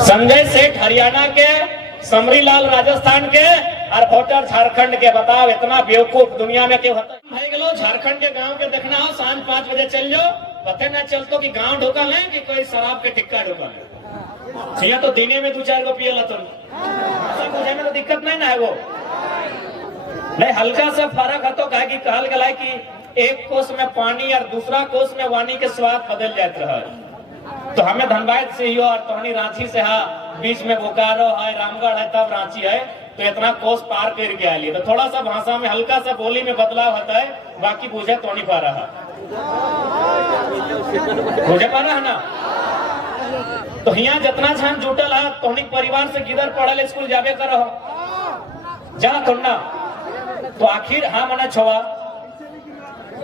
संजय सेठ हरियाणा के, समरीलाल राजस्थान के और वोटर झारखंड के। बताओ इतना बेवकूफ दुनिया में क्यों होता है? झारखंड के गांव के देखना हो, शाम 5 बजे चल जाओ, पता न चलतो कि गांव ढोका है कि कोई शराब के टिक्का ढोका है। या तो दिने में 2-4 को पियला तुम मुझे में तो दिक्कत नहीं ना है वो नहीं। हल्का सा फर्क है तो कहा कि कहल गला कि एक कोस में पानी और दूसरा कोस में वानी के स्वाद बदल जाते रहे। तो हमें धनबाद से ही और तोहनी रांची से है, बीच में बोकारो है, रामगढ़ है, तब रांची है, तो इतना कोस पार कर गया लिए। तो थोड़ा सा भाषा में हल्का सा बोली में बदलाव होता है, बाकी बुझे तो नहीं पा रहा, बुझे पा रहा है ना। तो यहाँ जितना छान जुटल है तोहनी परिवार से किधर पढ़ल स्कूल जाबे कर जा थोड़ा। तो आखिर हाँ मना छवा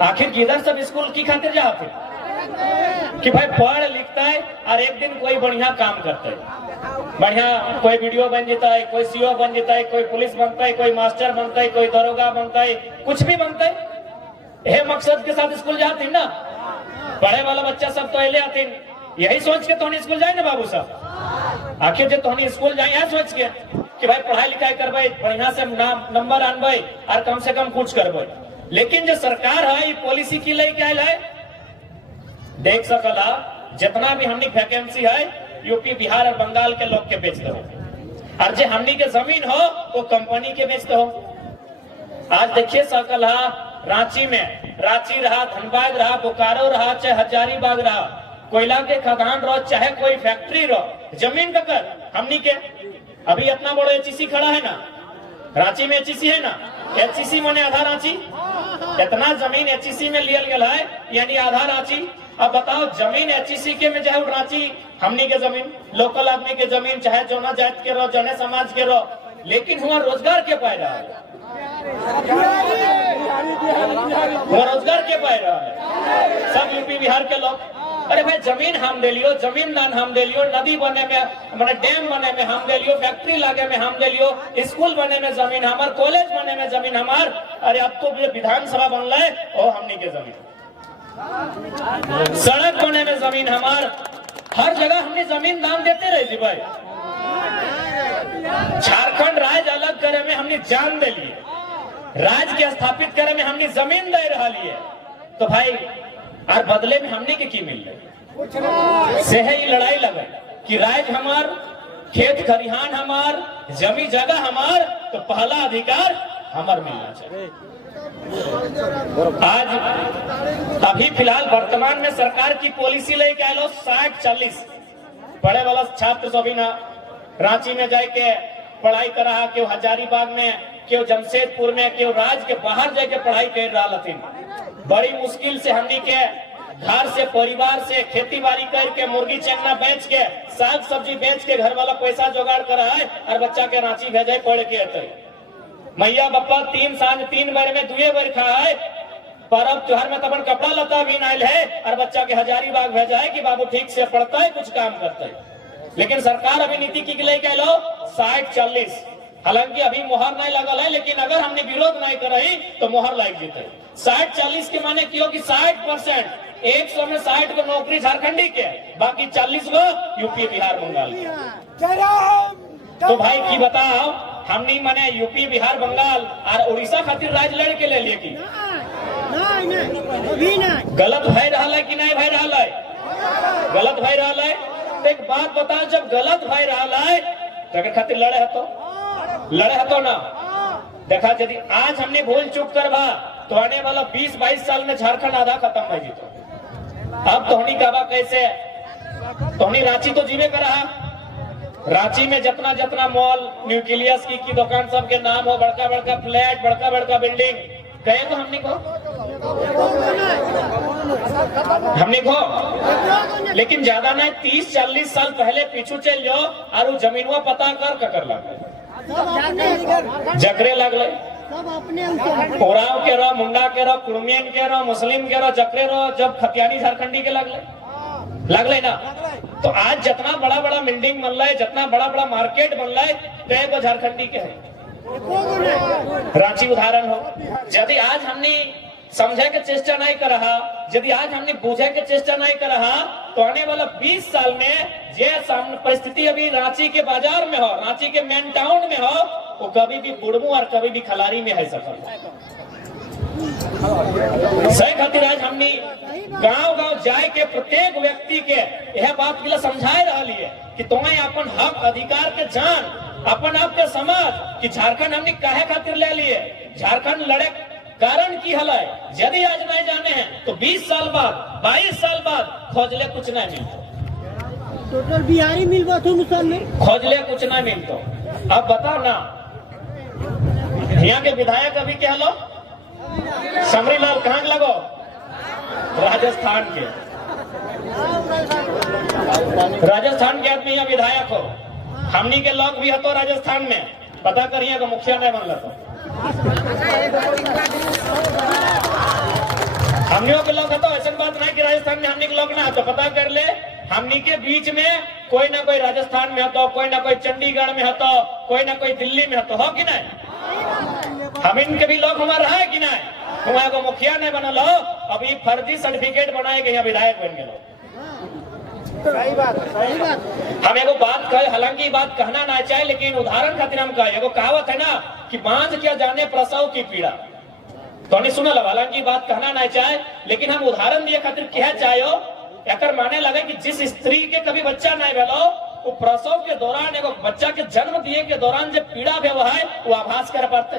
आखिर किधर सब स्कूल की खातिर जा फिर कि भाई पढ़ लिखता है और एक दिन कोई बढ़िया काम करता है, बढ़िया कोई वीडियो बन जाता है, कोई सीओ बन जाता है, कोई पुलिस बनता है, कोई मास्टर बनता है, कोई दरोगा बनता है, कुछ भी बनता है। यह मकसद के साथ स्कूल जाते ना, पढ़े वाला बच्चा सब तो अले आते, यही सोच के तोहनी स्कूल जाए ना बाबू साहब। आखिर जो तोहनी स्कूल जाए यहाँ सोच के कि भाई पढ़ाई लिखाई करवाई, बढ़िया से नंबर आनवाई और कम से कम कुछ करवाई। लेकिन जो सरकार है ये पॉलिसी की लई क्या है, देख सकला जितना भी हमनी वैकेंसी है यूपी बिहार और बंगाल के लोग के बेचते हो, और जो हमनी के जमीन हो वो कंपनी के बेचते हो। आज देखिए सकला रांची में, रांची रहा, धनबाद रहा, बोकारो रहा, चाहे हजारीबाग रहा, कोयला के खदान रहो, चाहे कोई फैक्ट्री रहो, जमीन का कर हमनी के। अभी इतना बड़ा एचईसी खड़ा है ना, रांची में एचईसी है ना, एचईसी माने आधा रांची, इतना जमीन एचईसी में लियल गया है यानी आधा रांची। अब बताओ जमीन एचईसी के में चाहे रांची हमनी के जमीन, लोकल आदमी के जमीन, चाहे जोना जात के रहो, जने समाज के रहो, लेकिन हुआ रोजगार के पाए रहा है, हुआ रोजगार के पाए रहा है सब यूपी बिहार के लोग। अरे भाई जमीन हम दे लियो, जमीन दान हम दे लियो, नदी बने में मैंने डैम बने में हम दे लियो, फैक्ट्री लागे में हम दे लियो, स्कूल बने में जमीन हमार, कॉलेज बने में जमीन हमार। अरे अब तो विधानसभा बन रहा है वो हमनी के जमीन, सड़क बने में जमीन हमार, हर जगह हमने जमीन दान देते रहे जी भाई। झारखंड राज्य अलग करे में हमने जान दे लिए, राज्य के स्थापित करे में हमने जमीन दे रहा लिए। तो भाई और बदले में हमने की मिल रही से है ये लड़ाई लगे कि राज्य हमार, खेत खरिहान हमार, जमी जगह हमार, तो पहला अधिकार हमार मिलना चाहिए। आज अभी फिलहाल वर्तमान में सरकार की पॉलिसी लेके आए लो 60-40 पढ़े वाला छात्र सभी ना रांची में जाके पढ़ाई कर रहा, क्यों हजारीबाग में, क्यों जमशेदपुर में, क्यों राज्य के बाहर जाके पढ़ाई कर रहा थी। बड़ी मुश्किल से हमनी के घर से, परिवार से खेती बाड़ी करके, मुर्गी चंगना बेच के, साग सब्जी बेच के घर वाला पैसा जुगाड़ कर रहा है और बच्चा के रांची भेजे पढ़ के अतः मैया बप्पा 3 साँझ 3 बार में 2 बार खा है। पर्व त्योहार में तबन कपड़ा लता भी नाइल है और बच्चा के हजारीबाग भेजा है कि बाबू ठीक से पढ़ता है, कुछ काम करता है। लेकिन सरकार अभी नीति की लेके लो 60-40, हालांकि अभी मोहर नहीं लगल है, लेकिन अगर हमने विरोध नहीं कर रही तो मोहर लग जेते। 60-40 के माने क्यों कि 60%, 100 में 60 को नौकरी झारखंडी के, बाकी 40 को यूपी बिहार बंगाल के। तो भाई की बताओ हमनी माने यूपी बिहार बंगाल और उड़ीसा खातिर राज्य लड़ के ले लिए की गलत भय रहा है कि नहीं भय रहा है? गलत भय रहा है। तो एक बात बताओ, जब गलत भय रहा है तो खातिर लड़े हतो ना। देखा यदि आज हमने भूल चूक करवा तो आने वाला 20-22 साल में झारखंड आधा खत्म हो जीतो। अब तोहनी कहवा कैसे, तोहनी रांची तो जीवे कर रहा, रांची में जितना जितना मॉल, न्यूक्लियस की दुकान सब के नाम हो, बड़का बड़का फ्लैट, बड़का बड़का बिल्डिंग, कहे तो हमने को लेकिन ज्यादा नहीं 30-40 साल पहले पीछू चल जाओ और जमीनवा पता कर लगे, जकरे लगले, ओराव के रहो, मुंडा के रहो, कुर्मियन के रहो, मुस्लिम के रहो, जकरे रहो, जब खतियानी झारखंडी के लगले ना। तो आज जितना बड़ा बड़ा बिल्डिंग बन रहा है, जितना बड़ा बड़ा मार्केट बन रहा है, तो झारखंडी के है। रांची उदाहरण हो, यदि आज हमने समझे के चेष्टा नहीं कर रहा, यदि आज हमने बुझे के चेष्टा नहीं कर रहा, तो आने वाला 20 साल में जे परिस्थिति अभी रांची के बाजार में हो, रांची के मेन टाउन में हो, वो कभी भी बुढ़मू और कभी भी खलारी में है सफल। सही खातिर आज हमने गांव गांव जाए के प्रत्येक व्यक्ति के यह बात के लिए समझाए रही है कि तुम्हें अपन हक अधिकार के जान, अपन आप के समाज कि झारखंड हमने काहे खातिर ले लिए, झारखंड लड़े कारण की हल है। यदि आज नहीं जाने हैं तो 20 साल बाद 22 साल बाद खोजले कुछ नहीं मिलता, टोटल बिहारी मिलवा तो में खोजले कुछ नहीं मिलता। अब बताओ ना, यहाँ के विधायक अभी क्या लो, समरी लाल कहाँ के लगो, राजस्थान के, राजस्थान के आदमी यहाँ विधायक हो, हमनी के लोग भी हतो राजस्थान में, पता करिए कि मुखिया नहीं बनल तो हमनियों के लोग हतो। ऐसा बात नहीं कि राजस्थान में हमनी के लोग ना तो पता कर ले, हमनी के बीच में कोई ना कोई राजस्थान में हतो, कोई ना कोई चंडीगढ़ में हतो, कोई ना कोई दिल्ली में हतो, हो कि नहीं। हम इनके भी लोग हमारा है कि नहीं, वहां को मुखिया नहीं बनल हो, अभी फर्जी सर्टिफिकेट बनाए गए विधायक बन गए। सही बात, सही बात। हम एगो बात कहे, हालांकि बात कहना ना चाहे, लेकिन उदाहरण खातिर हम कहे, एगो कहावत है ना कि बांझ क्या जाने प्रसव की पीड़ा, तो नहीं सुनल, हालांकि बात कहना ना चाहे, लेकिन हम उदाहरण दिए खातिर कह चाहो, एकर माने लगे कि जिस स्त्री के कभी बच्चा नहीं भेलो, वो प्रसव के दौरान एगो बच्चा के जन्म दिए के दौरान जो पीड़ा भेव है वो आभास कर पाते।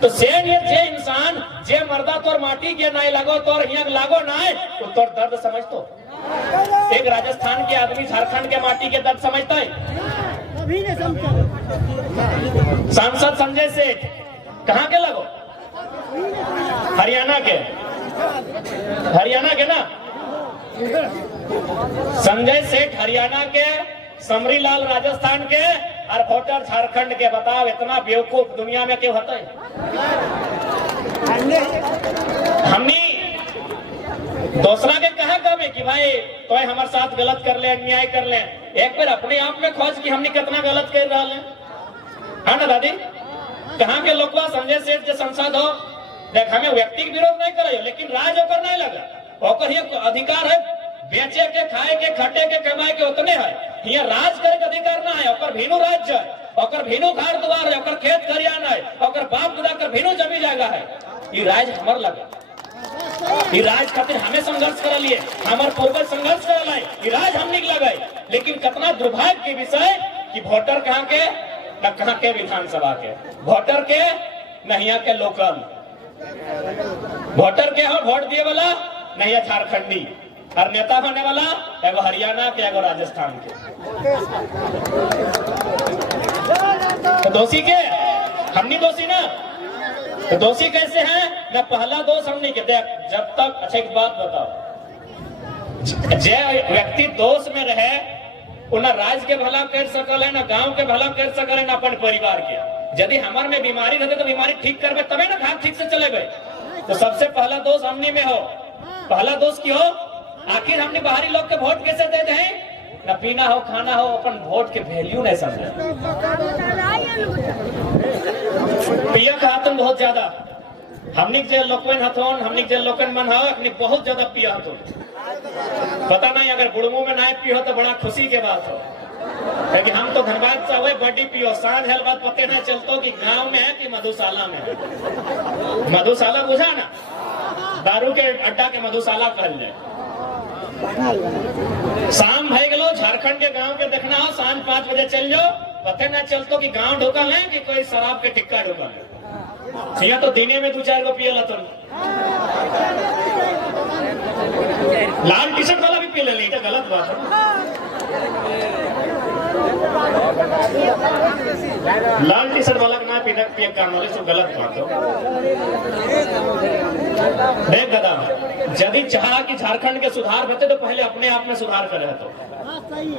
तो सेम ये जे इंसान जे मर्दा तोर माटी के नहीं लगो, तोर यहाँ लागो नहीं, तो तोर दर्द समझ तो एक राजस्थान के आदमी झारखंड के माटी के दर्द समझता है। सांसद संजय सेठ कहाँ के लगो, हरियाणा के, हरियाणा के ना, संजय सेठ हरियाणा के, समरी लाल राजस्थान के और भोटर झारखंड के। बताओ इतना बेवकूफ दुनिया में क्यों होता है। हमने दूसरा के कहा कभी कि भाई तो हमारे साथ गलत कर ले, अन्याय कर ले, एक बार अपने आप में खोज कि हमने कितना गलत कर रहा है ना दादी। कहाँ के लोग संजय सेठ जो सांसद हो, देख हमें व्यक्ति विरोध नहीं करे, लेकिन राज होकर नहीं लगा, होकर ये अधिकार है बेचे के, खाए के, खटे के, कमाए के उतने है, यहाँ राज करे के अधिकार ना है, ओकर भीनु राज्य है, ओकर भीनु घर द्वार है, ओकर खेत खरियान है, ओकर बाप दादा कर भीनु जमी जाएगा है, ये राज हमार लगा, ये राज खातिर हमें संघर्ष कर लिए, हमारे पूर्वज संघर्ष कर लाए, ये राज हम निकला गए। लेकिन कितना दुर्भाग्य के विषय कि वोटर कहाँ के न कहाँ के विधानसभा के, वोटर के न यहाँ के लोकल, वोटर के हो वोट दिए वाला नहीं है झारखंडी, और नेता होने वाला एगो हरियाणा के एगो राजस्थान के। तो दोषी के हमनी दोषी ना, तो दोषी कैसे हैं ना, पहला दोष हमने के देख, जब तक अच्छा एक बात बताओ, जे व्यक्ति दोष में रहे वो ना राज्य के भला कर सकल है, ना गांव के भला कर सकल है, ना अपन परिवार के। यदि हमारे में बीमारी रहते तो बीमारी ठीक करबे तबे ना घर ठीक से चलेबे। तो सबसे पहला दोष हमने में हो, पहला दोष की हो, आखिर हमने बाहरी लोग के वोट कैसे दे दे, ना पीना हो खाना हो, अपन वोट के वैल्यू नहीं समझे। पिया का आतंक बहुत ज्यादा, हमने जे लोकन हथोन, हमने जे लोकन मन हो, अपनी बहुत ज्यादा पिया हथोन। पता नहीं अगर बुढ़मू में नहीं पियो तो बड़ा खुशी के बात हो, लेकिन हम तो धनबाद चाहे बड़ी पियो, सांझ हल बात पते नहीं चलतो कि गांव में है कि मधुशाला में है। मधुशाला बुझा ना, दारू के अड्डा के मधुशाला कहल जाए। शाम भाई गलो झारखंड के गांव के देखना हो, सांझ 5 बजे चल जाओ, पते न चलतो कि गांव ढुकल है कि कोई शराब के टिक्का ढुकल है। यहाँ तो दिने में 2-4 गो पियल तो लाल टी शर्ट वाला भी पी ले, गलत बात है। लाल टी शर्ट वाला ना पीना पिए काम वाले सब गलत बात हो। देख दादा, यदि चाहा कि झारखंड के सुधार होते तो पहले अपने आप में सुधार करे तो,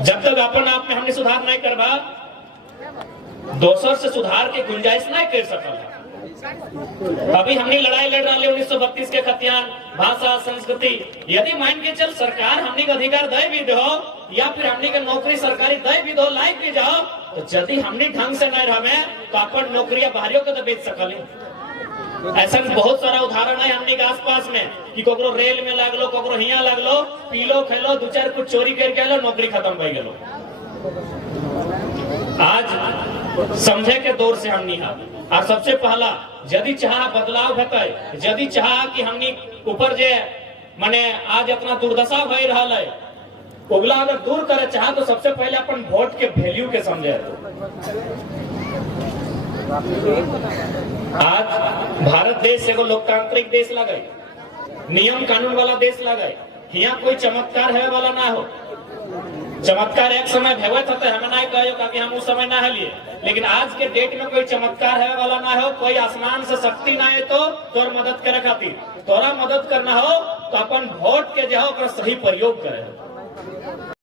जब तक अपन आप में हमने सुधार नहीं करवा, दोसर से सुधार के गुंजाइश नहीं कर सकल। अभी हमने लड़ाई लड़ रहा 1932 के खतियान, भाषा, संस्कृति, यदि मान के चल सरकार हमने का अधिकार दे भी दो, या फिर हमने का नौकरी सरकारी दे भी दो, लाइक भी जाओ, तो यदि हमने ढंग से नहीं रहे तो अपन नौकरियां बाहरियों को तो बेच सकल। ऐसा बहुत सारा उदाहरण है हमने के आसपास में कि कोकरो रेल में लागलो, कोकरो हिया लागलो, पीलो खेलो, दो चार कुछ चोरी करके आलो, नौकरी खत्म हो गेलो। आज समझे के दौर से हमनी है। और सबसे पहला यदि चाह बदलाव हेतै, यदि चाह कि हमनी ऊपर जे माने आज इतना दुर्दशा भई रहल है, ओगला अगर दूर करे चाह तो सबसे पहले अपन वोट के वैल्यू के समझे। आज भारत देश एगो लोकतांत्रिक देश लगे, नियम कानून वाला देश लगे, यहाँ कोई चमत्कार है वाला ना हो। चमत्कार एक समय भेवत होते हमें नहीं कहो कि हम उस समय ना लिए, लेकिन आज के डेट में कोई चमत्कार है वाला ना हो। कोई आसमान से शक्ति ना है तो तोर मदद करे खातिर, तोरा मदद करना हो तो अपन वोट के जो सही प्रयोग करे।